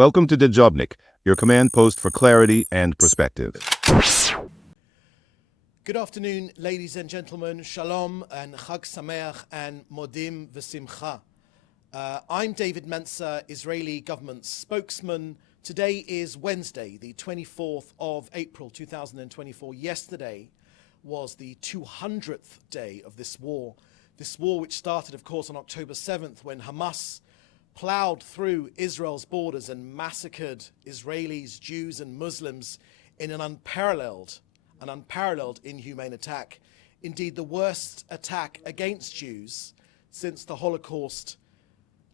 Welcome to Dejobnik, your command post for clarity and perspective. Good afternoon, ladies and gentlemen. Shalom and Chag Sameach and Modim V'Simcha. I'm David Mencer, Israeli government spokesman. Today is Wednesday, the 24th of April 2024. Yesterday was the 200th day of this war. This war which started, of course, on October 7th when Hamas plowed through Israel's borders and massacred Israelis, Jews and Muslims in an unparalleled inhumane attack. Indeed, the worst attack against Jews since the Holocaust,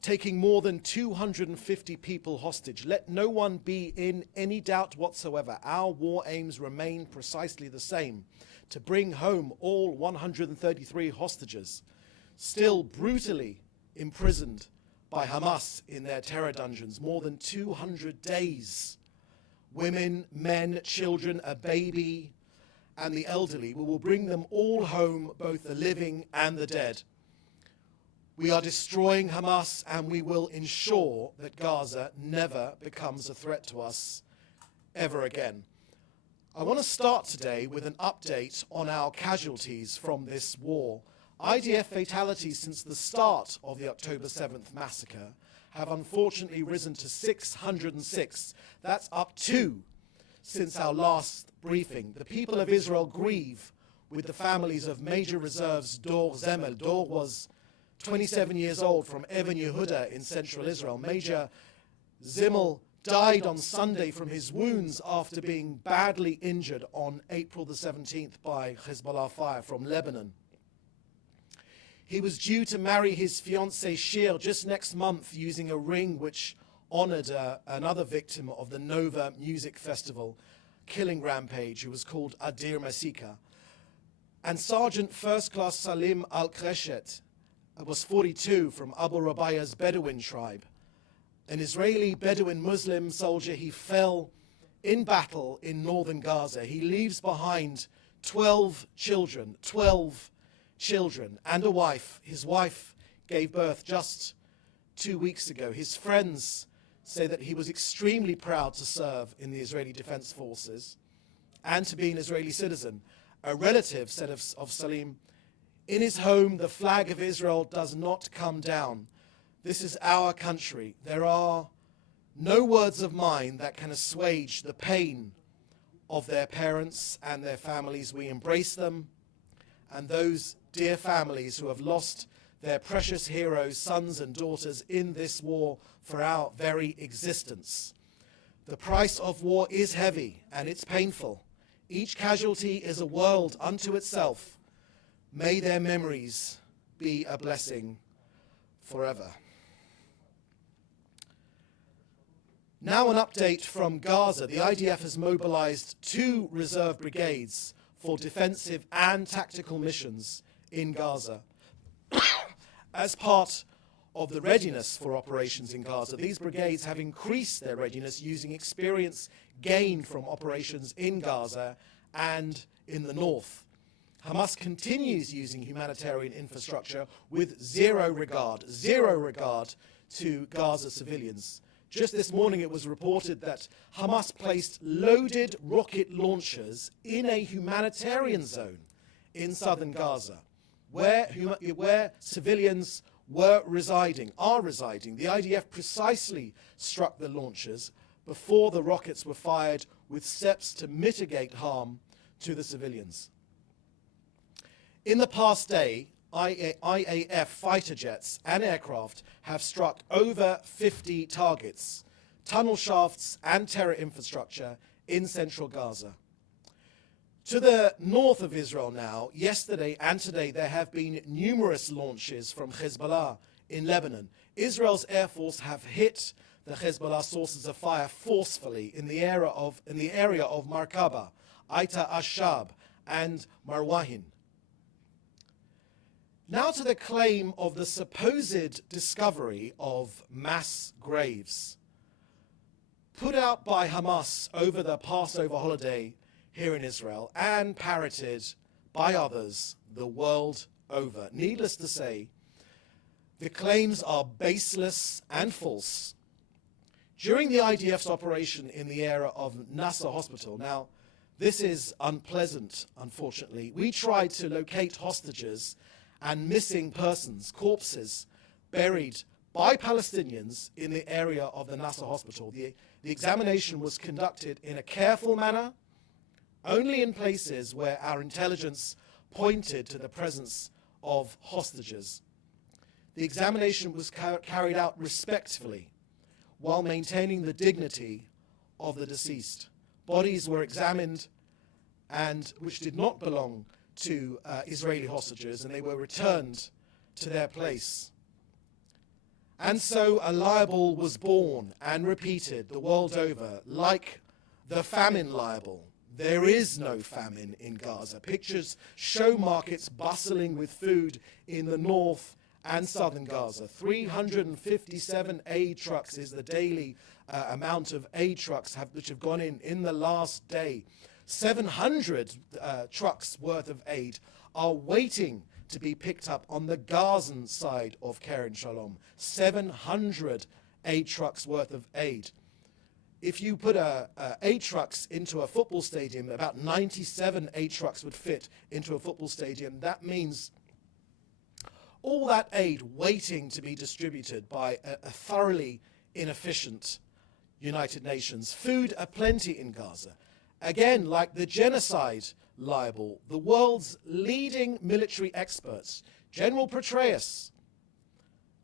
taking more than 250 people hostage. Let no one be in any doubt whatsoever. Our war aims remain precisely the same: to bring home all 133 hostages, still brutally imprisoned by Hamas in their terror dungeons. More than 200 days. Women, men, children, a baby, and the elderly. We will bring them all home, both the living and the dead. We are destroying Hamas, and we will ensure that Gaza never becomes a threat to us ever again. I want to start today with an update on our casualties from this war. IDF fatalities since the start of the October 7th massacre have unfortunately risen to 606. That's up 2 since our last briefing. The people of Israel grieve with the families of Major Reserves Dor Zemel. Dor was 27 years old from Even Yehuda in central Israel. Major Zimmel died on Sunday from his wounds after being badly injured on April the 17th by Hezbollah fire from Lebanon. He was due to marry his fiancée Shir just next month using a ring which honored another victim of the Nova Music Festival killing rampage, who was called Adir Masika. And Sergeant First Class Salim Al-Kreshet was 42 from Abu Rabia's Bedouin tribe. An Israeli Bedouin Muslim soldier. He fell in battle in northern Gaza. He leaves behind 12 children and a wife. His wife gave birth just 2 weeks ago. His friends say that he was extremely proud to serve in the Israeli Defense Forces and to be an Israeli citizen. A relative said of Salim, "In his home, the flag of Israel does not come down. This is our country. There are no words of mine that can assuage the pain of their parents and their families. We embrace them and those dear families who have lost their precious heroes, sons and daughters, in this war for our very existence. The price of war is heavy and it's painful. Each casualty is a world unto itself. May their memories be a blessing forever." Now an update from Gaza. The IDF has mobilized 2 reserve brigades for defensive and tactical missions in Gaza. As part of the readiness for operations in Gaza, these brigades have increased their readiness using experience gained from operations in Gaza and in the north. Hamas continues using humanitarian infrastructure with zero regard to Gaza civilians. Just this morning it was reported that Hamas placed loaded rocket launchers in a humanitarian zone in southern Gaza, where civilians are residing. The IDF precisely struck the launchers before the rockets were fired, with steps to mitigate harm to the civilians. In the past day, IAF fighter jets and aircraft have struck over 50 targets, tunnel shafts and terror infrastructure in central Gaza. To the north of Israel now, yesterday and today, there have been numerous launches from Hezbollah in Lebanon. Israel's Air Force have hit the Hezbollah sources of fire forcefully in the area of Markaba, Aita Ashab, and Marwahin. Now to the claim of the supposed discovery of mass graves put out by Hamas over the Passover holiday here in Israel and parroted by others the world over. Needless to say, the claims are baseless and false. During the IDF's operation in the area of Nasser Hospital, now this is unpleasant, unfortunately, we tried to locate hostages and missing persons, corpses, buried by Palestinians in the area of the Nasser Hospital. The examination was conducted in a careful manner, only in places where our intelligence pointed to the presence of hostages. The examination was carried out respectfully while maintaining the dignity of the deceased. Bodies were examined and which did not belong to Israeli hostages, and they were returned to their place. And so a libel was born and repeated the world over, like the famine libel. There is no famine in Gaza. Pictures show markets bustling with food in the north and southern Gaza. 357 aid trucks is the daily amount of aid trucks which have gone in the last day. 700 trucks worth of aid are waiting to be picked up on the Gazan side of Kerem Shalom. 700 aid trucks worth of aid. If you put aid trucks into a football stadium, about 97 aid trucks would fit into a football stadium. That means all that aid waiting to be distributed by a thoroughly inefficient United Nations. Food aplenty in Gaza. Again, like the genocide libel, the world's leading military experts, General Petraeus,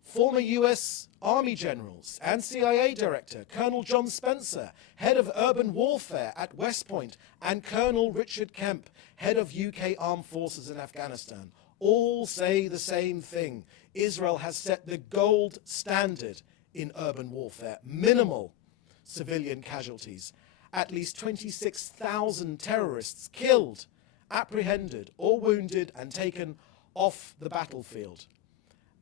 former US Army generals and CIA Director Colonel John Spencer, head of urban warfare at West Point, and Colonel Richard Kemp, head of UK Armed Forces in Afghanistan, all say the same thing. Israel has set the gold standard in urban warfare. Minimal civilian casualties. At least 26,000 terrorists killed, apprehended or wounded and taken off the battlefield.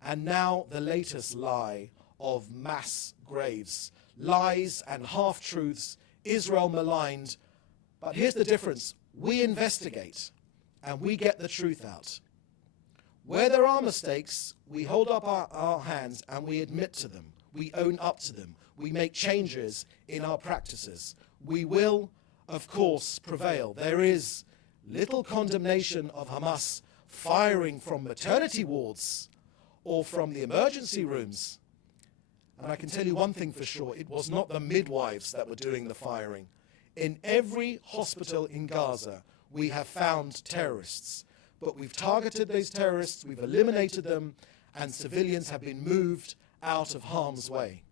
And now the latest lie of mass graves. Lies and half-truths, Israel maligned. But here's the difference. We investigate and we get the truth out. Where there are mistakes, we hold up our hands and we admit to them. We own up to them. We make changes in our practices. We will, of course, prevail. There is little condemnation of Hamas firing from maternity wards or from the emergency rooms. And I can tell you one thing for sure, it was not the midwives that were doing the firing. In every hospital in Gaza, we have found terrorists. But we've targeted those terrorists, we've eliminated them, and civilians have been moved out of harm's way.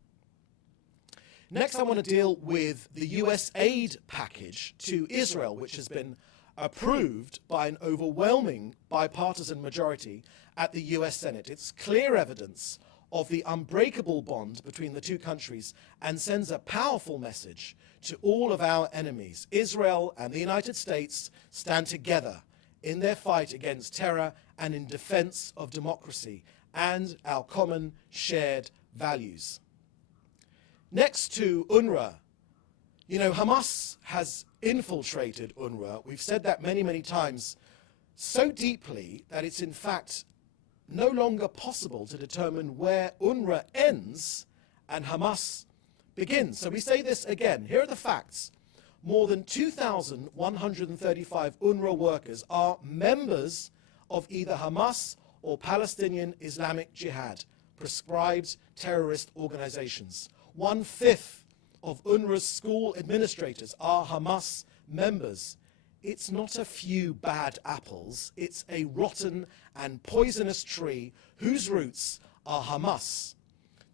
Next, I want to deal with the US aid package to Israel, which has been approved by an overwhelming bipartisan majority at the US Senate. It's clear evidence of the unbreakable bond between the two countries and sends a powerful message to all of our enemies. Israel and the United States stand together in their fight against terror and in defense of democracy and our common shared values. Next to UNRWA, you know, Hamas has infiltrated UNRWA. We've said that many, many times, so deeply that it's in fact no longer possible to determine where UNRWA ends and Hamas begins. So we say this again. Here are the facts. More than 2,135 UNRWA workers are members of either Hamas or Palestinian Islamic Jihad, prescribed terrorist organizations. 1/5 of UNRWA's school administrators are Hamas members. It's not a few bad apples, it's a rotten and poisonous tree whose roots are Hamas.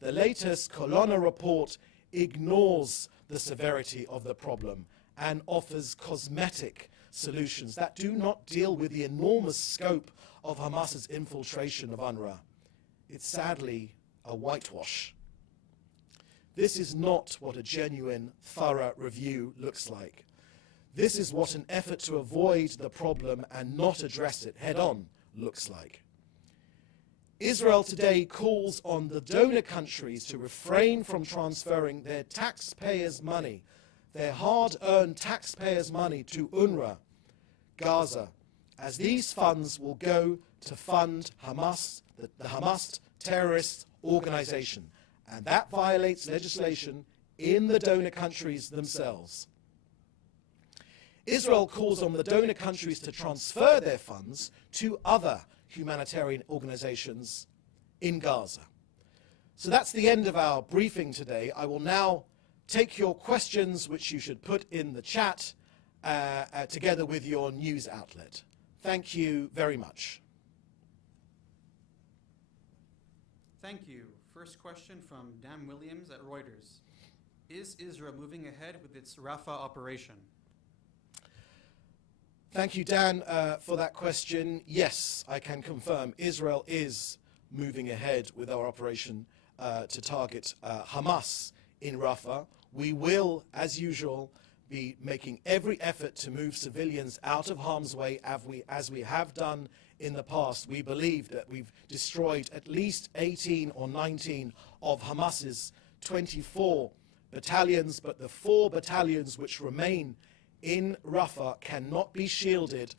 The latest Colonna report ignores the severity of the problem and offers cosmetic solutions that do not deal with the enormous scope of Hamas's infiltration of UNRWA. It's sadly a whitewash. This is not what a genuine, thorough review looks like. This is what an effort to avoid the problem and not address it head-on looks like. Israel today calls on the donor countries to refrain from transferring their taxpayers' money, their hard-earned taxpayers' money to UNRWA, Gaza, as these funds will go to fund Hamas, the Hamas terrorist organization. And that violates legislation in the donor countries themselves. Israel calls on the donor countries to transfer their funds to other humanitarian organizations in Gaza. So that's the end of our briefing today. I will now take your questions, which you should put in the chat, together with your news outlet. Thank you very much. Thank you. First question from Dan Williams at Reuters. Is Israel moving ahead with its Rafah operation? Thank you, Dan, for that question. Yes, I can confirm Israel is moving ahead with our operation to target Hamas in Rafah. We will, as usual, be making every effort to move civilians out of harm's way as we have done in the past. We believe that we've destroyed at least 18 or 19 of Hamas's 24 battalions, but the 4 battalions which remain in Rafah cannot be shielded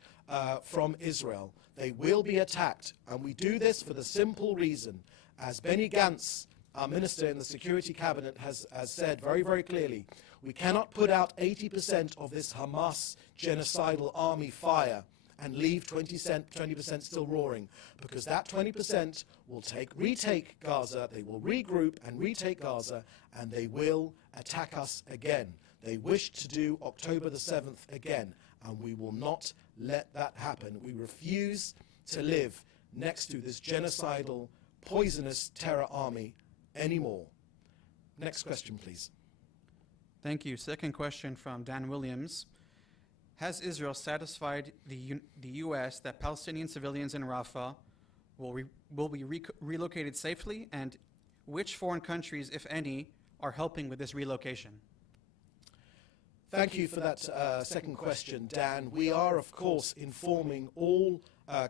from Israel. They will be attacked, and we do this for the simple reason, as Benny Gantz, our minister in the Security Cabinet, has said very, very clearly, we cannot put out 80% of this Hamas genocidal army fire and leave 20% still roaring, because that 20% will retake Gaza, they will regroup and retake Gaza, and they will attack us again. They wish to do October the 7th again, and we will not let that happen. We refuse to live next to this genocidal, poisonous terror army anymore. Next question, please. Thank you. Second question from Dan Williams. Has Israel satisfied the U.S. that Palestinian civilians in Rafah will be relocated safely, and which foreign countries, if any, are helping with this relocation? Thank you for that second question, Dan. We are, of course, informing all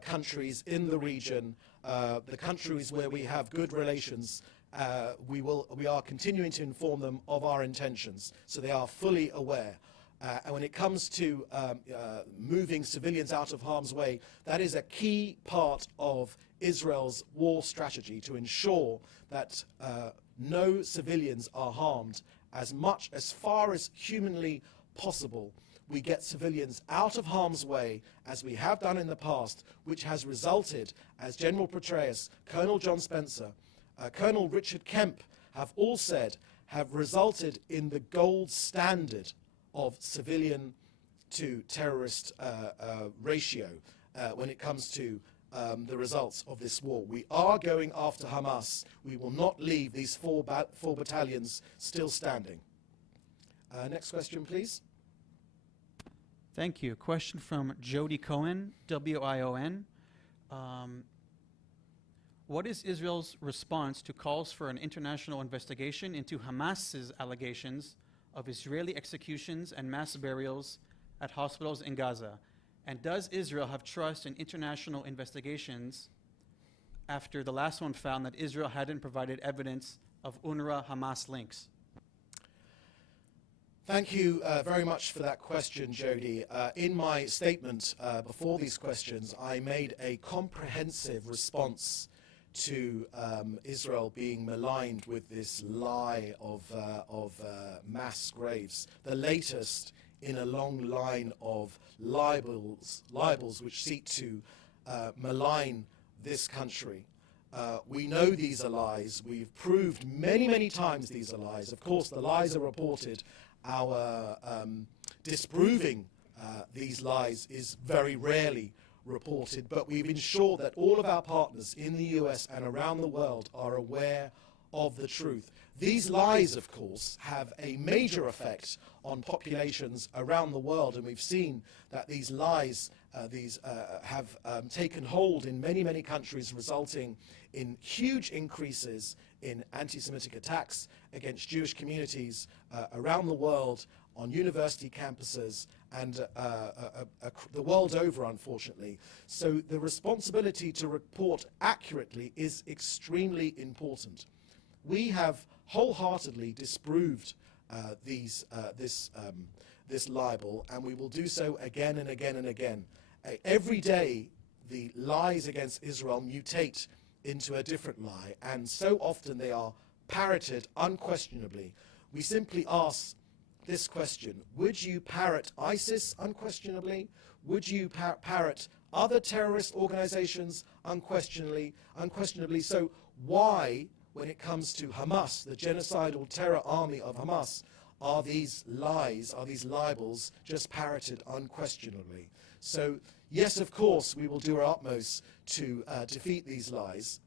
countries in the region, the countries where we have good relations. We are continuing to inform them of our intentions, so they are fully aware. And when it comes to moving civilians out of harm's way, that is a key part of Israel's war strategy, to ensure that no civilians are harmed as far as humanly possible. We get civilians out of harm's way, as we have done in the past, which has resulted, as General Petraeus, Colonel John Spencer, Colonel Richard Kemp have all said, have resulted in the gold standard of civilian to terrorist ratio when it comes to the results of this war. We are going after Hamas. We will not leave these four battalions still standing. Next question, please. Thank you. Question from Jody Cohen, WION. What is Israel's response to calls for an international investigation into Hamas's allegations of Israeli executions and mass burials at hospitals in Gaza? And does Israel have trust in international investigations after the last one found that Israel hadn't provided evidence of UNRWA-Hamas links? Thank you very much for that question, Jody. In my statement before these questions, I made a comprehensive response to Israel being maligned with this lie of mass graves, the latest in a long line of libels which seek to malign this country. We know these are lies. We've proved many, many times these are lies. Of course, the lies are reported. Our disproving these lies is very rarely reported, but we've ensured that all of our partners in the US and around the world are aware of the truth. These lies, of course, have a major effect on populations around the world, and we've seen that these lies have taken hold in many, many countries, resulting in huge increases in anti-Semitic attacks against Jewish communities around the world, on university campuses, and the world over, unfortunately. So the responsibility to report accurately is extremely important. We have wholeheartedly disproved this libel, and we will do so again and again and again. Every day, the lies against Israel mutate into a different lie, and so often they are parroted unquestionably. We simply ask this question: would you parrot ISIS? Unquestionably. Would you parrot other terrorist organizations? Unquestionably. So why, when it comes to Hamas, the genocidal terror army of Hamas, are these lies, are these libels just parroted unquestionably? So yes, of course, we will do our utmost to defeat these lies.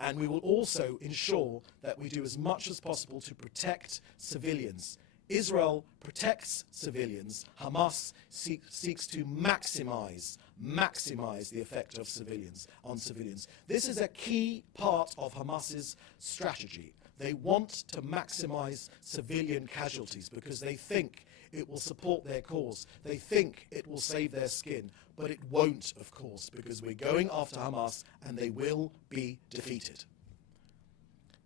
And we will also ensure that we do as much as possible to protect civilians. Israel protects civilians. Hamas seeks to maximize the effect of civilians on civilians. This is a key part of Hamas's strategy. They want to maximize civilian casualties because they think it will support their cause. They think it will save their skin, but it won't, of course, because we're going after Hamas and they will be defeated.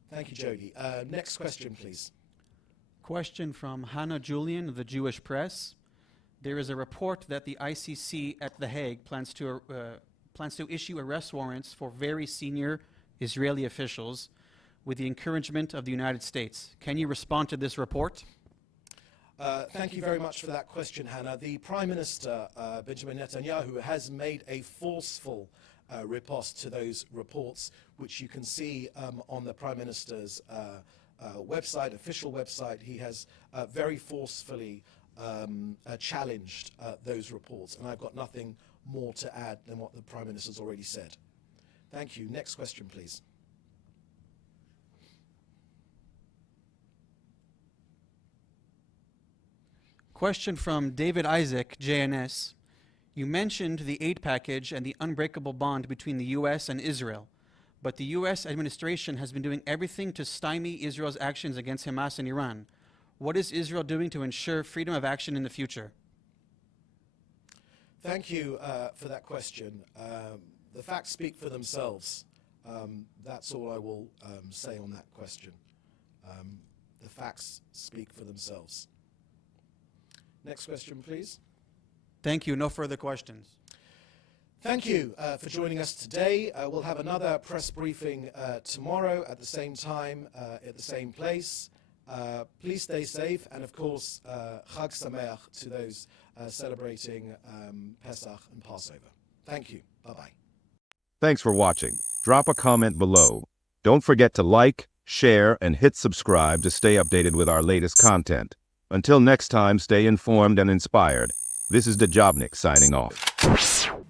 Thank you, Jody. Next question, please. Question from Hannah Julian of the Jewish Press. There is a report that the ICC at The Hague plans to issue arrest warrants for very senior Israeli officials with the encouragement of the United States. Can you respond to this report? Thank you very much for that question, Hannah. The Prime Minister, Benjamin Netanyahu, has made a forceful riposte to those reports, which you can see on the Prime Minister's website, official website. He has very forcefully challenged those reports, and I've got nothing more to add than what the Prime Minister's already said. Thank you. Next question, please. Question from David Isaac, JNS. You mentioned the aid package and the unbreakable bond between the U.S. and Israel, but the U.S. administration has been doing everything to stymie Israel's actions against Hamas and Iran. What is Israel doing to ensure freedom of action in the future? Thank you for that question. The facts speak for themselves. That's all I will say on that question. The facts speak for themselves. Next question, please. Thank you. No further questions. Thank you for joining us today. We'll have another press briefing tomorrow at the same time, at the same place. Please stay safe, and of course, Chag Sameach to those celebrating Pesach and Passover. Thank you. Bye-bye. Thanks for watching. Drop a comment below. Don't forget to like, share, and hit subscribe to stay updated with our latest content. Until next time, stay informed and inspired. This is Dejobnik signing off.